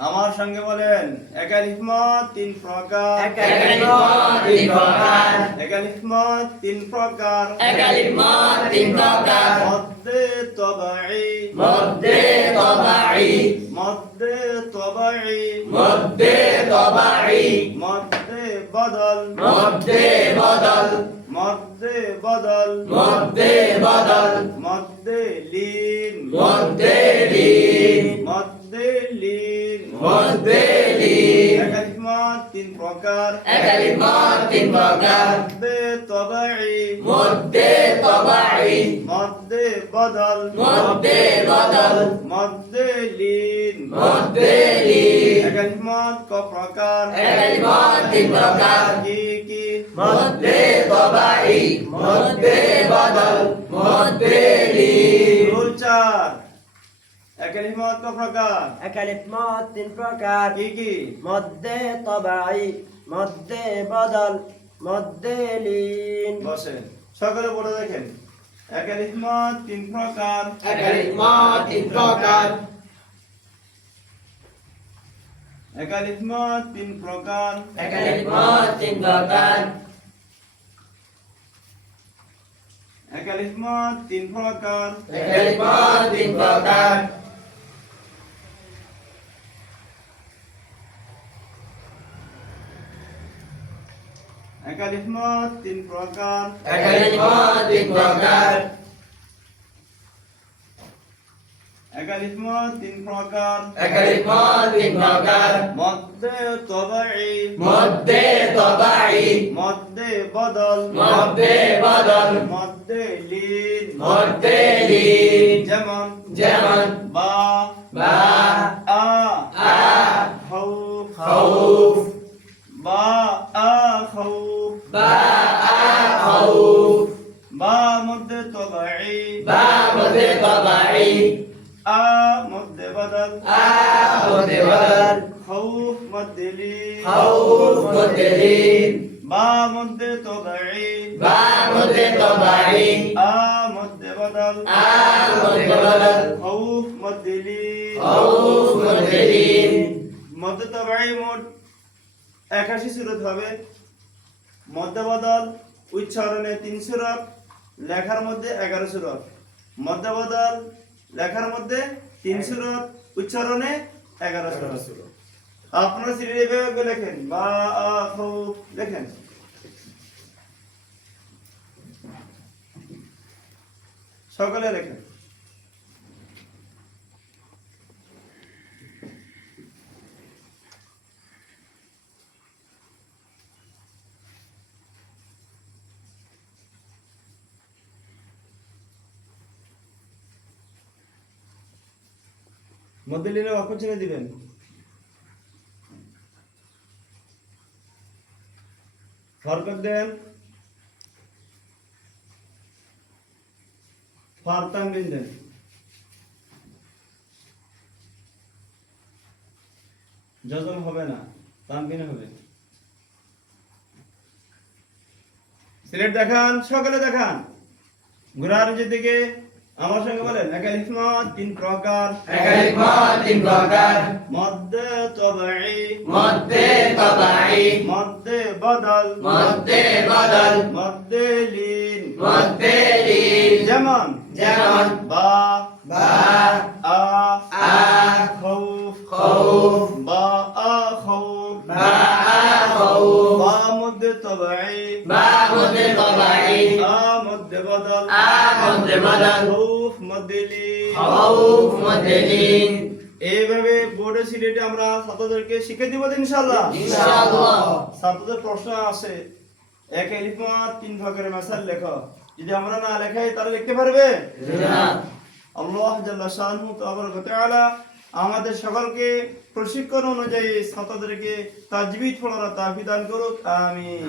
আমার সঙ্গে বলেন একালিফ মদ তিন প্রকার। একালিফ মদ তিন প্রকার। একালিফ মদ তিন প্রকার। একালিফ মদ তিন প্রকার। মদ্দে তবাঈ। মদ্দে তবাঈ। মদ্দে তবাঈ। মদ্দে তবাঈ। মদ্দে বদল। মদ্দে বদল। মদ্দে বদল। মদ্দে বদল। মদ্দে লীন। মদ্দে লীন। মদ্দে লীন। মদ্দে লীন। একালিফ মদ তিন প্রকার। একালিফ মদ তিন প্রকার। মদ্দে তবাঈ। মদ্দে তবাঈ। মদ্দে বদল। মদ্দে বদল। মদ্দে লীন। মদ্দে লীন। একালিফ মদ ক প্রকার। একালিফ মদ তিন প্রকার। কি কি? মদ্দে তবাঈ। মদ্দে বদল। মদ্দে লীন। রুল 4। একালিফ মদ ক প্রকার। একালিফ মদ তিন প্রকার। কি কি? মদ্দে তবাঈ। মদ্দে বদল। মদ্দে লীন। বসেন সকলে পড়ে দেখেন। একালিফ মদ তিন প্রকার। একালিফ মদ তিন প্রকার। একালিফ মদ তিন প্রকার। একালিফ মদ তিন প্রকার। একালিফ মদ তিন প্রকার। একালিফ মদ তিন প্রকার। একালিফ মদ তিন প্রকার। একালিফ মদ তিন প্রকার। একালিফ মদ তিন প্রকার। একালিফ মদ তিন প্রকার। মদ্দে তবাঈ। মদ্দে তবাঈ। মদ্দে বদল। মদ্দে বদল। মদ্দে লীন। মদ্দে লীন। যেমন যেমন বা বা আ আ খাউফ। খাউফ। বা আ খাউফ। বা আ খাউফ। বা মদ্দে তবাঈ। বা মদ্দে তবাঈ। আ মদ্দে বদল। আ মদ্দে বদল। খাউফ মদ্দে লীন। খাউফ মদ্দে লীন। বা মদ্দে তবাঈ। বা মদ্দে তবাঈ। আ মদ্দে বদল। আ মদ্দে বদল। খাউফ মদ্দে লীন। খাউফ মদ্দে লীন। মদ্দে তবাঈ মোট 81 সূরত হবে। মদ্দে বদল উচ্চারণে 3 সূরত, লেখার মধ্যে 11 সূরত। মদ্দে বদল লেখার মধ্যে 3 সূরত, উচ্চারণে 11 সূরত। আপনারা সিরিয়াল এভাবে লেখেন বা আ খাউফ লেখেন। সকলে লেখেন। মধ্যে লিনে অক্ষর চিহ্ন দিবেন। হরকত দেন। ফার তানবিন দেন। জজম হবে না, তানবিন হবে। সিলেট দেখান, সকলে দেখান। ঘোড়ার দিকে আমার সঙ্গে বলেন একালিফ মদ তিন প্রকার। একালিফ মদ তিন প্রকার। মদ্দে তবাঈ। মদ্দে তবাঈ। মদ্দে বদল। মদ্দে বদল। মদ্দে লীন। মদ্দে লীন। যেমন যেমন বা বা আ আ খাউফ। খাউফ। বা আ খাউফ। বা আ খাউফ। বা মদ্দে তবাঈ। বা মদ্দে তবাঈ। আ মদ্দে বদল। আ মদ্দে বদল। খাউফ মদ্দে লীন। খাউফ মদ্দে লীন। এইভাবে বোর্ডে সিলেটে আমরা ছাত্রদেরকে শিখে দিব ইনশাআল্লাহ। ইনশাআল্লাহ। ছাত্রদের প্রশ্ন আছে এক এলিফ মদ তিন প্রকারের মাসাল লেখো। যদি আমরা না লেখাই তারা লিখতে পারবে না। আল্লাহ জাল্লা শানহু তাবারাক ওয়া তাআলা আমাদের সকলকে প্রশিক্ষণ অনুযায়ী ছাত্রদেরকে তাজবিদ পড়ার তৌফিক দান করুক। আমিন।